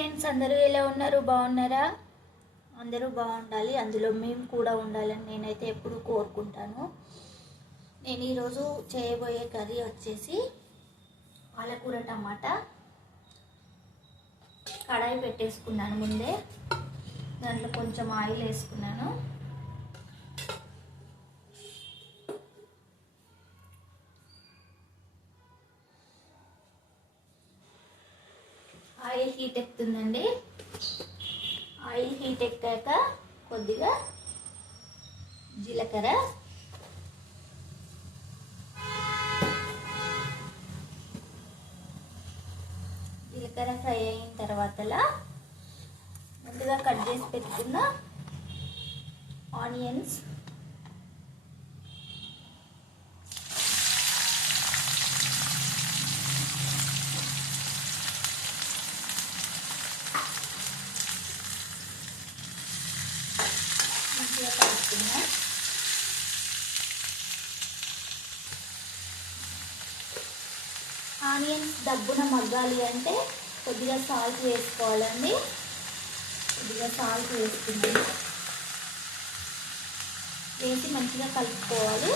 Friends, అందరూ ఎలా ఉన్నారు? బాగున్నారా? అందరూ బాగుండాలి, అందులో మేము కూడా ఉండాలని నేనైతే ఎప్పుడూ కోరుకుంటాను. నేను ఈరోజు చేయబోయే కర్రీ వచ్చేసి పాలకూర టమాటా. కడాయి పెట్టేసుకున్నాను ముందే, దాంట్లో కొంచెం ఆయిల్ వేసుకున్నాను. ఆయిల్ హీట్ ఎక్కుతుందండి. ఆయిల్ హీట్ ఎక్కాక కొద్దిగా జీలకర్ర, ఫ్రై అయిన తర్వాతలా ముందుగా కట్ చేసి పెట్టుకున్న ఆనియన్స్, మంచిగా కలుపుకున్నా. ఆనియన్స్ దబ్బున మగ్గాలి అంటే కొద్దిగా సాల్ట్ వేసుకోవాలండి. కొద్దిగా సాల్ట్ వేసుకుంటాం, వేసి మంచిగా కలుపుకోవాలి.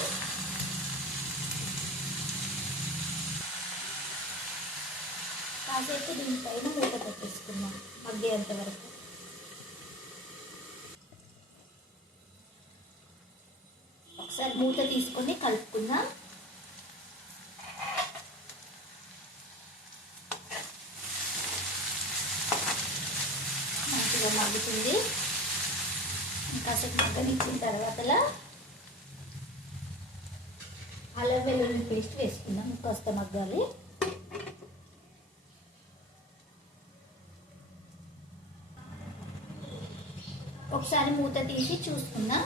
కాసేపు దీనిపైన మూత పెట్టేసుకుందాం మగ్గేంత వరకు. ఒకసారి మూత తీసుకొని కలుపుకుందాం. మంచిగా మగ్గుతుంది. కాసేపు మగ్గనిచ్చిన తర్వాతలా అల్లం వెల్లుల్లి పేస్ట్ వేసుకుందాం. కాస్త మగ్గాలి. ఒకసారి మూత తీసి చూసుకుందాం.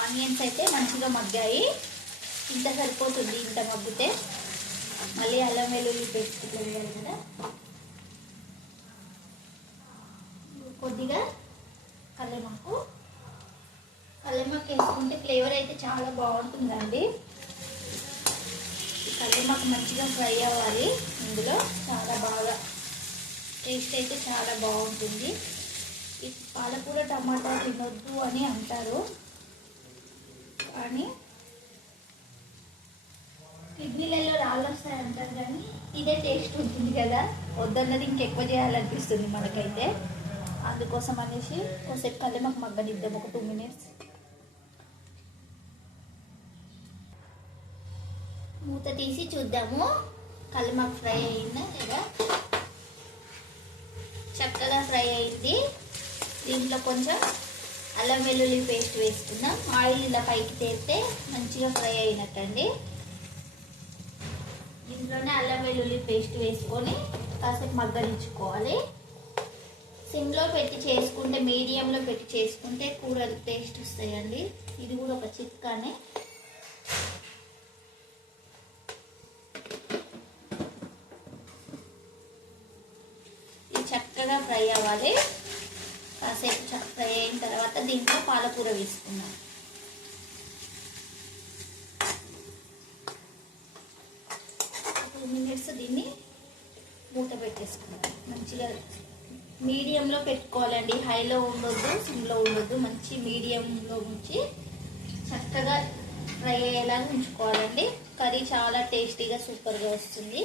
ఆనియన్స్ అయితే మంచిగా మగ్గాయి. ఇంత సరిపోతుంది, ఇంత మగ్గితే. మళ్ళీ అల్లం వెల్లుల్లి పేస్ట్ వేయాలి కదా. కొద్దిగా కల్లేమాకు వేసుకుంటే ఫ్లేవర్ అయితే చాలా బాగుంటుందండి. కల్లేమాకు మంచిగా ఫ్రై అవ్వాలి ఇందులో, చాలా బాగా టేస్ట్ అయితే చాలా బాగుంటుంది. ఈ పాలకూర టమాటా తినొద్దు అని అంటారు, కానీ కిడ్నీలలో రాళ్ళు వస్తాయంటారు, కానీ ఇదే టేస్ట్ ఉంటుంది కదా. వద్దన్నది ఇంకెక్కువ చేయాలనిపిస్తుంది మనకైతే. అందుకోసం అనేసి కొద్దిసేపు కల్లేమాకు మగ్గనిద్దాం, ఒక 2 minutes. మూత తీసి చూద్దాము కల్లేమాకు ఫ్రై అయిందా లేదా. చక్కగా ఫ్రై అయింది. దీంట్లో కొంచెం అల్లం వెల్లుల్లి పేస్ట్ వేసుకుందాం. ఆయిల్ ఇలా పైకి తేలితే మంచిగా ఫ్రై అయినట్టండి. దీంట్లోనే అల్లం వెల్లుల్లి పేస్ట్ వేసుకొని కాసేపు మగ్గనించుకోవాలి. సిమ్లో పెట్టి చేసుకుంటే, మీడియంలో పెట్టి చేసుకుంటే కూరలు టేస్ట్ వస్తాయండి. ఇది కూడా ఒక చిట్కానే. ఇది చక్కగా ఫ్రై అవ్వాలి. కాసేపు ఫ్రై అయిన తర్వాత దీంట్లో పాలకూర వేసుకుందాం. మినిట్స్ దీన్ని మూత పెట్టేసుకున్నాం. మంచిగా మీడియంలో పెట్టుకోవాలండి, హైలో ఉండొద్దు, సిమ్లో ఉండొద్దు. మంచి మీడియంలో ఉంచి చక్కగా ఫ్రై అయ్యేలాగా ఉంచుకోవాలండి. కర్రీ చాలా టేస్టీగా సూపర్గా వస్తుంది.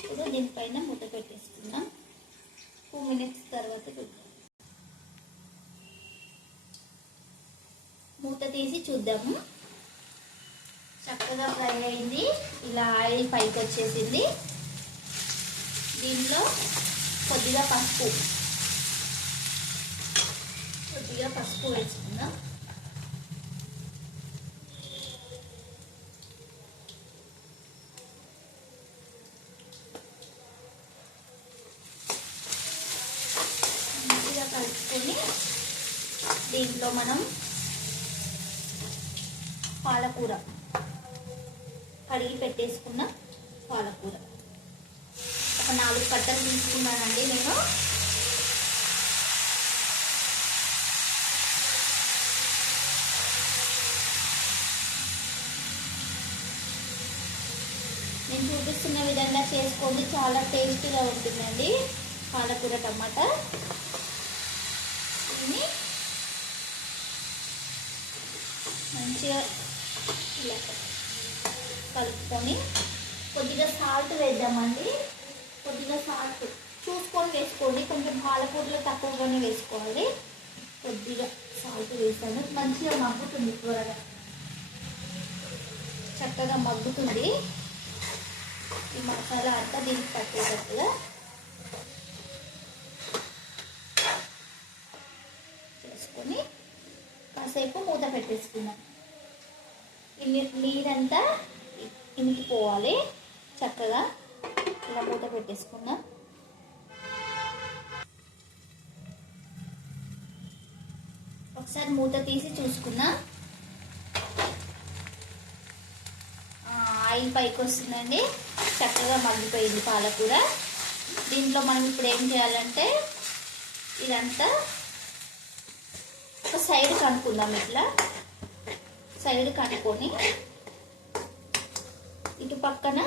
ఇప్పుడు దీనిపైన మూత పెట్టేసుకుందాం. 2 minutes తర్వాత చూద్దాం. మూత తీసి చూద్దాము. చక్కగా ఫ్రై అయింది. ఇలా ఆయిల్ పైకి వచ్చేసింది. దీంట్లో కొద్దిగా పసుపు వేసుకుందాం. మంచిగా కలుపుకొని దీంట్లో మనం పాలకూర, కడిగి పెట్టేసుకున్న పాలకూర ఒక 4 కట్టలు తీసుకున్నానండి నేను. నేను చూపిస్తున్న విధంగా చేసుకోండి, చాలా టేస్టీగా ఉంటుందండి పాలకూర టమాటా. దీన్ని మంచిగా ఇలా కలుపుకొని కొద్దిగా సాల్ట్ వేద్దామండి. కొద్దిగా సాల్ట్ చూసుకొని వేసుకోండి, కొంచెం పాలకూరలో తక్కువగానే వేసుకోవాలి. కొద్దిగా సాల్ట్ వేసాను, మంచిగా మగ్గుతుంది, త్వరగా చక్కగా మగ్గుతుంది. ఈ మసాలా అంతా దీనికి పట్టేటట్టుగా చేసుకొని కాసేపు మూత పెట్టేసుకున్నాం. నీరంతా ఇంకిపోవాలి, చక్కగా ఇలా మూత పెట్టేసుకున్నాం. ఒకసారి మూత తీసి చూసుకున్నాం, ఆయిల్ పైకి వస్తుందండి, చక్కగా మగ్గిపోయింది పాలకూర. దీంట్లో మనం ఇప్పుడు ఏం చేయాలంటే ఇదంతా ఒక సైడ్ కనుక్కుందాం. ఇట్లా సైడ్ కనుక్కొని ఇటు పక్కన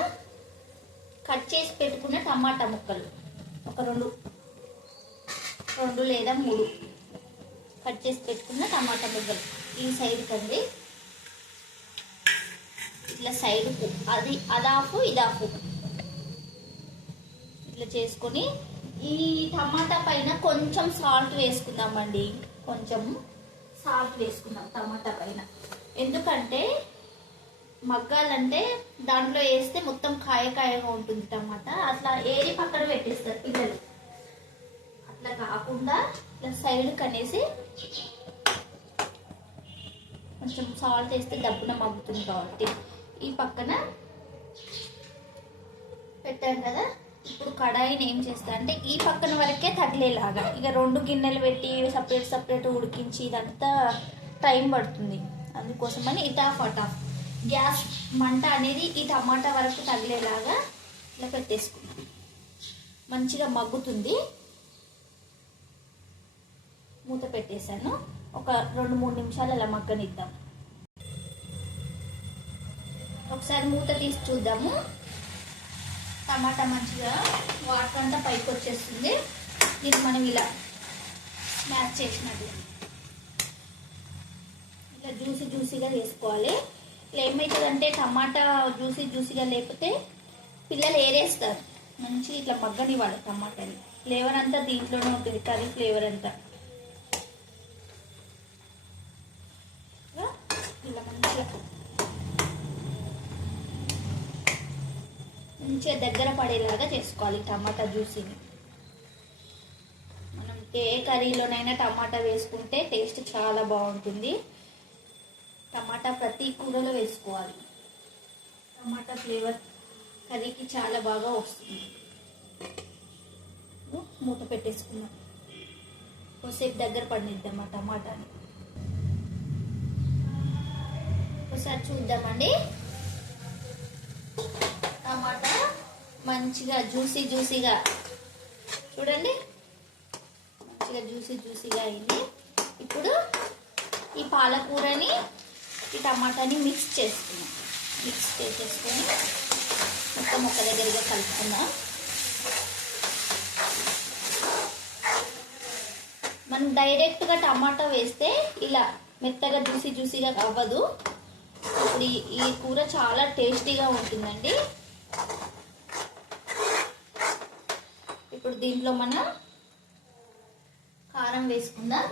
కట్ చేసి పెట్టుకున్న టమాటా ముక్కలు ఒక రెండు లేదా 3 కట్ చేసి పెట్టుకున్న టమాటా ముక్కలు ఈ సైడ్ కండి, ఇట్లా సైడ్కు అది అదాపు ఇదాపు ఇట్లా చేసుకొని ఈ టమాటా పైన కొంచెం సాల్ట్ వేసుకుందామండి. కొంచెం సాల్ట్ వేసుకుందాం టమాటా పైన, ఎందుకంటే మగ్గాలంటే దాంట్లో వేస్తే మొత్తం కాయగా ఉంటుంది టమాటా. అట్లా ఏరి పక్కన పెట్టేస్తారు పిల్లలు, అట్లా కాకుండా ఇట్లా సైడ్ కనేసి కొంచెం సాల్ట్ వేస్తే దబ్బున మగ్గుతుంది కాబట్టి ఈ పక్కన పెట్టాం కదా. ఇప్పుడు కడాయిని ఏం చేస్తా అంటే ఈ పక్కన వరకే తగిలేలాగా, ఇక 2 గిన్నెలు పెట్టి సపరేట్ ఉడికించి ఇదంతా టైం పడుతుంది. అందుకోసమని ఇటాఫ్ గ్యాస్ మంట అనేది ఈ టమాటా వరకు తగిలేలాగా ఇట్లా పెట్టేసుకున్నాం, మంచిగా మగ్గుతుంది. మూత పెట్టేశాను, ఒక 2-3 నిమిషాలు అలా మగ్గనిద్దాం. ఒకసారి మూత తీసి చూద్దాము. టమాటా మంచిగా వాటర్ అంతా పైకి వచ్చేస్తుంది. దీన్ని మనం ఇలా మ్యాచ్ చేసినట్టు ఇలా జ్యూసీగా చేసుకోవాలి. ఇట్లా ఏమవుతుందంటే టమాటా జ్యూసీగా లేకపోతే పిల్లలు ఏరేస్తారు. మంచి ఇట్లా మగ్గనివ్వాలి టమాటాని, ఫ్లేవర్ అంతా దీంట్లోనే ఉంటుంది, కర్రీ ఫ్లేవర్ అంతా. ఇలా మంచిగా దగ్గర పడేలాగా చేసుకోవాలి టమాటా జ్యూసీని. మనం ఏ కర్రీలోనైనా టమాటా వేసుకుంటే టేస్ట్ చాలా బాగుంటుంది. టమాటా ప్రతి కూరలో వేసుకోవాలి, టమాటా ఫ్లేవర్ కర్రీకి చాలా బాగా వస్తుంది. మూత పెట్టేసుకున్నాం, కొద్దిసేపు దగ్గర పడిద్దాం ఆ టమాటాని. ఒకసారి చూద్దామండి. టమాటా మంచిగా జ్యూసీగా చూడండి, మంచిగా జ్యూసీగా అయింది. ఇప్పుడు ఈ పాలకూరని ఈ టమాటాని మిక్స్ చేసేసుకొని మొత్తం ఒక దగ్గరగా కలుపుకుందాం. మనం డైరెక్ట్గా టమాటా వేస్తే ఇలా మెత్తగా జ్యూసీగా అవ్వదు. ఇప్పుడు ఈ కూర చాలా టేస్టీగా ఉంటుందండి. ఇప్పుడు దీంట్లో మనం కారం వేసుకుందాం.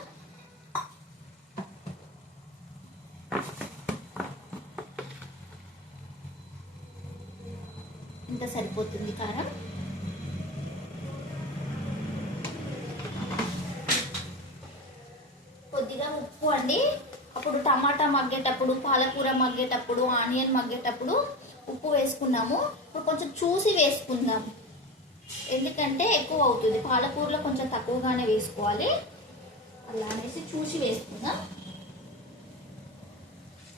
ఇంత సరిపోతుంది కారం. కొద్దిగా ఉప్పు అండి. అప్పుడు టమాటా మగ్గేటప్పుడు, పాలకూర మగ్గేటప్పుడు, ఆనియన్ మగ్గేటప్పుడు ఉప్పు వేసుకున్నాము. ఇప్పుడు కొంచెం చూసి వేసుకుందాం, ఎందుకంటే ఎక్కువ అవుతుంది. పాలకూరలో కొంచెం తక్కువగానే వేసుకోవాలి. అలా అనేసి చూసి వేసుకుందాం.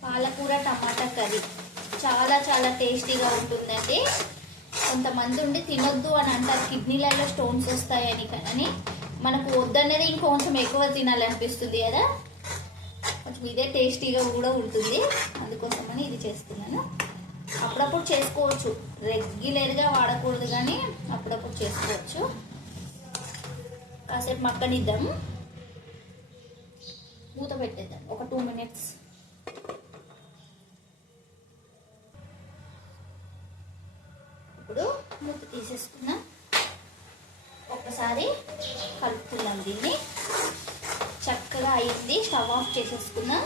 పాలకూర టమాటా కర్రీ చాలా టేస్టీగా ఉంటుందండి. కొంతమంది ఉండి తినొద్దు అని అంటారు, కిడ్నీలలో స్టోన్స్ వస్తాయని. కానీ మనకు వద్దనేది ఇంకొంచెం ఎక్కువ తినాలనిపిస్తుంది కదా, కొంచెం ఇదే టేస్టీగా కూడా ఉంటుంది. అందుకోసమని ఇది చేస్తున్నాను. అప్పుడప్పుడు అప్పుడప్పుడు చేసుకోవచ్చు, రెగ్యులర్గా వాడకూడదు కానీ అప్పుడప్పుడు చేసుకోవచ్చు. కాసేపు మగ్గనిద్దాము, మూత పెట్టేద్దాం ఒక 2 minutes. ఇప్పుడు మూత తీసేసుకున్నాం, ఒక్కసారి కలుపుకుందాం. దీన్ని చక్కగా అయింది, స్టవ్ ఆఫ్ చేసేసుకున్నాం.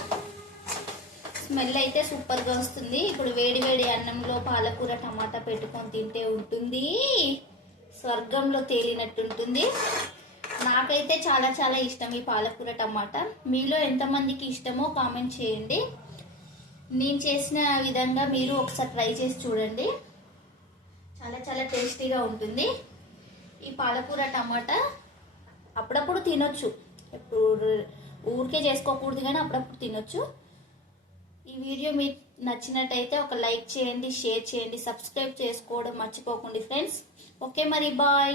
స్మెల్ అయితే సూపర్గా వస్తుంది. ఇప్పుడు వేడి వేడి అన్నంలో పాలకూర టమాటా పెట్టుకొని తింటే ఉంటుంది, స్వర్గంలో తేలినట్టు ఉంటుంది. నాకైతే చాలా చాలా ఇష్టం ఈ పాలకూర టమాటా. మీలో ఎంతమందికి ఇష్టమో కామెంట్ చేయండి. నేను చేసిన విధంగా మీరు ఒకసారి ట్రై చేసి చూడండి, చాలా చాలా టేస్టీగా ఉంటుంది. ఈ పాలకూర టమాటా అప్పుడప్పుడు తినొచ్చు, ఎప్పుడు ఊరికే చేసుకోకూడదు కానీ అప్పుడప్పుడు తినొచ్చు. ఈ వీడియో మీకు నచ్చినట్టయితే ఒక లైక్ చేయండి, షేర్ చేయండి, సబ్స్క్రైబ్ చేసుకోవడం మర్చిపోకండి ఫ్రెండ్స్. ఓకే మరి బాయ్.